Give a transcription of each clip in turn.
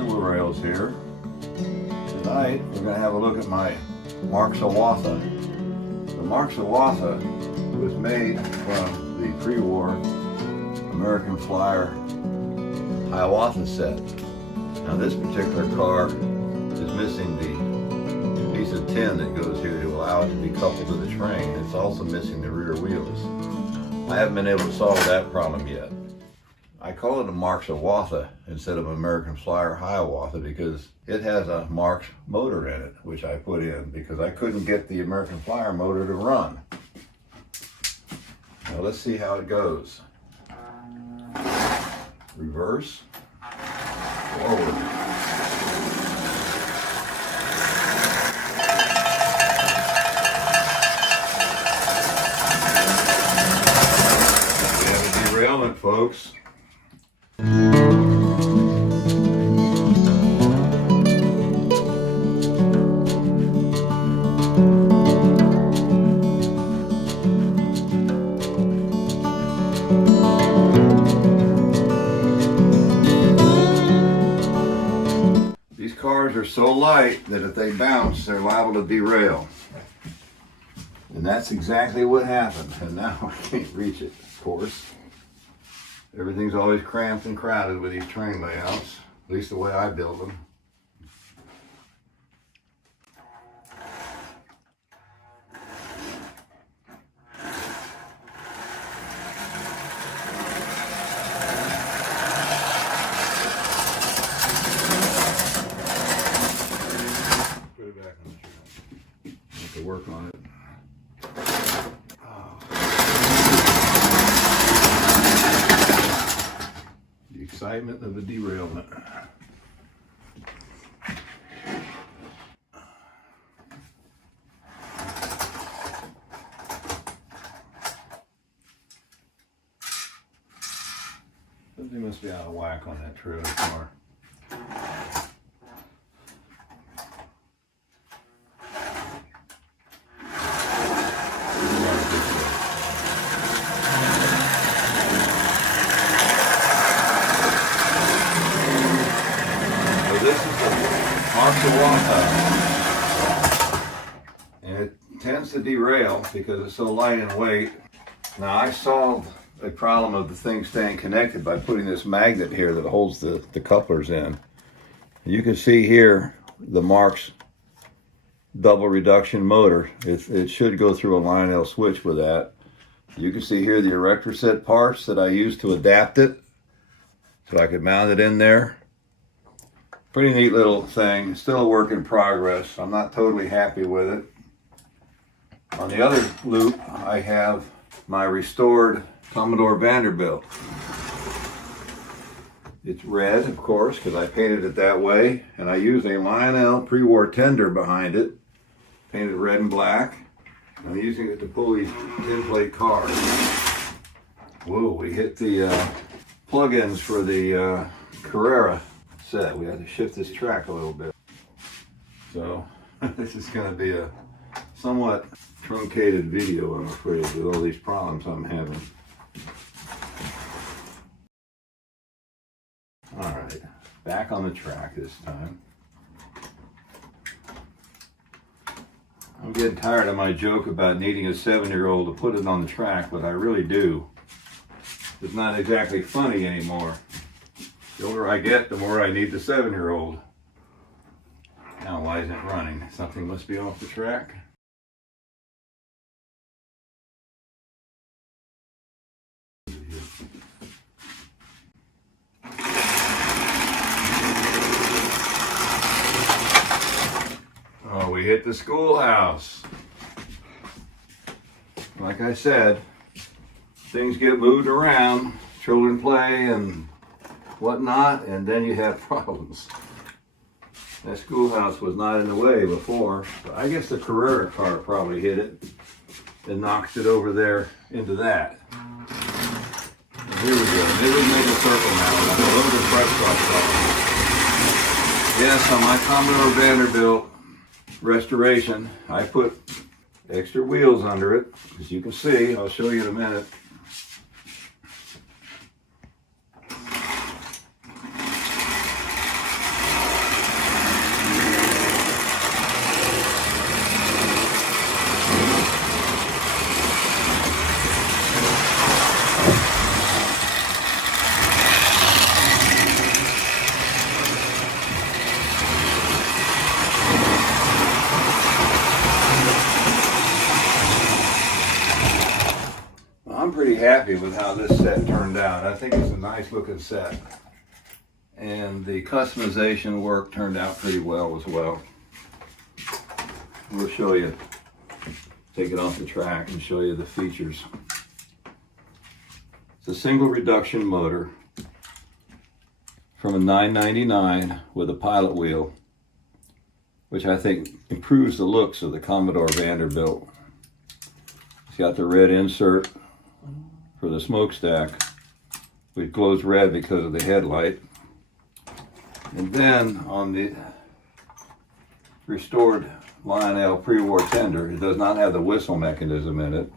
Silver Rails here. Tonight we're going to have a look at my Marx-awatha. The Marx-awatha was made from the pre-war American Flyer Hiawatha set. Now this particular car is missing the piece of tin that goes here to allow it to be coupled to the train. It's also missing the rear wheels. I haven't been able to solve that problem yet. I call it a Marx-awatha instead of American Flyer Hiawatha because it has a Marx motor in it, which I put in because I couldn't get the American Flyer motor to run. Now let's see how it goes. Reverse, forward. We have a derailment, folks. These cars are so light that if they bounce, they're liable to derail. And that's exactly what happened. And now I can't reach it, of course. Everything's always cramped and crowded with these train layouts, at least the way I build them. Put it back on the track. I have to work on it. Excitement of a derailment. Something must be out of whack on that trailer car. This is the Marx-awatha, and it tends to derail because it's so light in weight. Now I solved a problem of the thing staying connected by putting this magnet here that holds the couplers in. You can see here the Marx double reduction motor. It should go through a Lionel switch with that. You can see here the erector set parts that I used to adapt it so I could mount it in there. Pretty neat little thing, still a work in progress. I'm not totally happy with it. On the other loop, I have my restored Commodore Vanderbilt. It's red, of course, because I painted it that way, and I used a Lionel pre-war tender behind it, painted red and black. I'm using it to pull these tin plate cars. Whoa, we hit the plug-ins for the Carrera set. We had to shift this track a little bit. So this is going to be a somewhat truncated video, I'm afraid, with all these problems I'm having. All right, back on the track this time. I'm getting tired of my joke about needing a 7-year-old to put it on the track, but I really do. It's not exactly funny anymore. The older I get, the more I need the 7-year-old. Now, why isn't it running? Something must be off the track. Oh, we hit the schoolhouse. Like I said, things get moved around, children play and whatnot, and then you have problems. That schoolhouse was not in the way before. I guess the Carrera car probably hit it and knocked it over there into that. And here we go. Maybe we make a circle now. A little bit fresh off. Yes, on my Commodore Vanderbilt restoration, I put extra wheels under it, as you can see. I'll show you in a minute. pretty happy with how this set turned out. I think it's a nice looking set. And the customization work turned out pretty well as well. We'll show you, take it off the track and show you the features. It's a single reduction motor from a 999 with a pilot wheel, which I think improves the looks of the Commodore Vanderbilt. It's got the red insert for the smokestack, which glows red because of the headlight. And then on the restored Lionel pre-war tender, it does not have the whistle mechanism in it.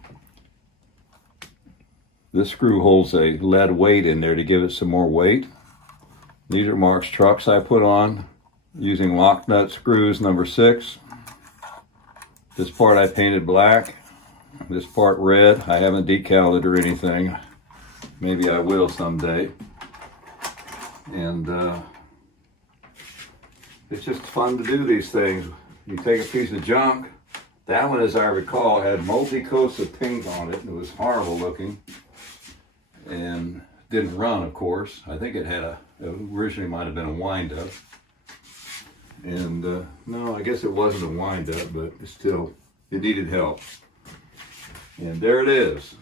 This screw holds a lead weight in there to give it some more weight. These are Marx trucks I put on using lock nut screws number 6. This part I painted black, this part red. I haven't decaled it or anything. Maybe I will someday. And it's just fun to do these things. You take a piece of junk. That one, as I recall, had multi-coats of paint on it. It was horrible looking and didn't run, of course. I think it had originally might have been a wind-up. And no, I guess it wasn't a wind-up, but still, it needed help. And there it is.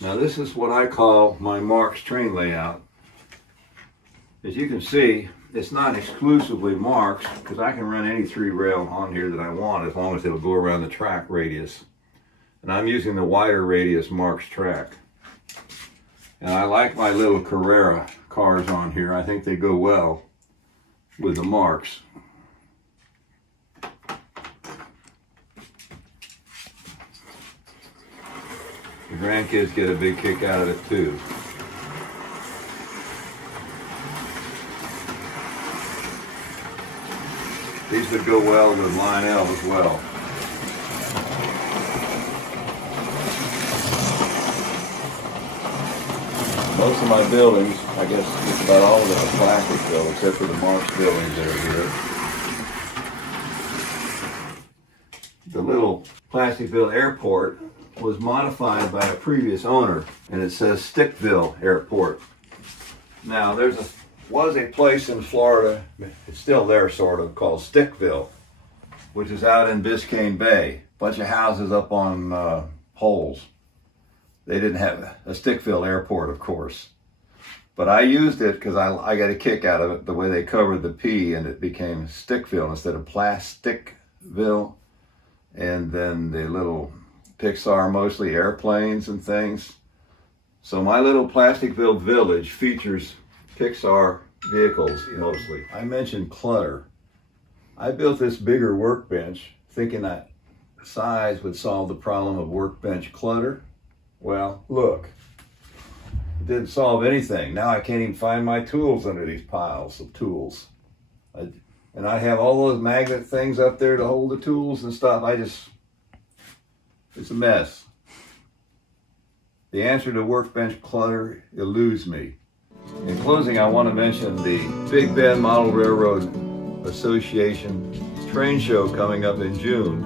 Now this is what I call my Marx train layout. As you can see, it's not exclusively Marx, because I can run any 3-rail on here that I want as long as it'll go around the track radius. And I'm using the wider radius Marx track. And I like my little Carrera cars on here. I think they go well with the Marx. The grandkids get a big kick out of it too. These would go well with Lionel as well. Most of my buildings, I guess just about all of them are plastic built, except for the Marx buildings that are here. The little plastic built airport was modified by a previous owner, and it says Stickville Airport. Now was a place in Florida, it's still there sort of, called Stickville, which is out in Biscayne Bay. Bunch of houses up on poles. They didn't have a Stickville Airport, of course. But I used it because I got a kick out of it, the way they covered the P, and it became Stickville instead of Plasticville. And then the little Pixar, mostly airplanes and things. So my little Plasticville village features Pixar vehicles mostly. I mentioned clutter. I built this bigger workbench thinking that size would solve the problem of workbench clutter. Well, look, it didn't solve anything. Now I can't even find my tools under these piles of tools. And I have all those magnet things up there to hold the tools and stuff. It's a mess. The answer to workbench clutter eludes me. In closing, I want to mention the Big Bend Model Railroad Association train show coming up in June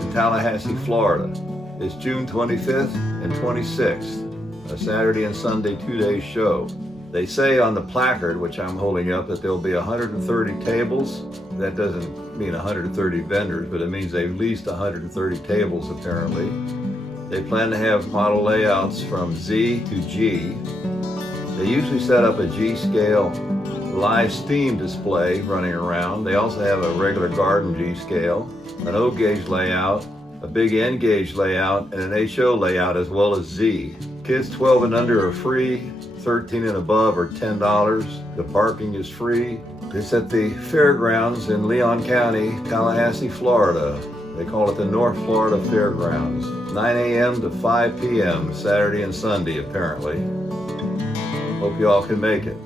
in Tallahassee, Florida. It's June 25th and 26th, a Saturday and Sunday 2-day show. They say on the placard, which I'm holding up, that there'll be 130 tables. That doesn't mean 130 vendors, but it means at least 130 tables apparently. They plan to have model layouts from Z to G. They usually set up a G-scale live steam display running around. They also have a regular garden G-scale, an O-gauge layout, a big N-gauge layout, and an HO layout, as well as Z. Kids 12 and under are free, 13 and above are $10. The parking is free. It's at the fairgrounds in Leon County, Tallahassee, Florida. They call it the North Florida Fairgrounds. 9 a.m. to 5 p.m. Saturday and Sunday, apparently. Hope you all can make it.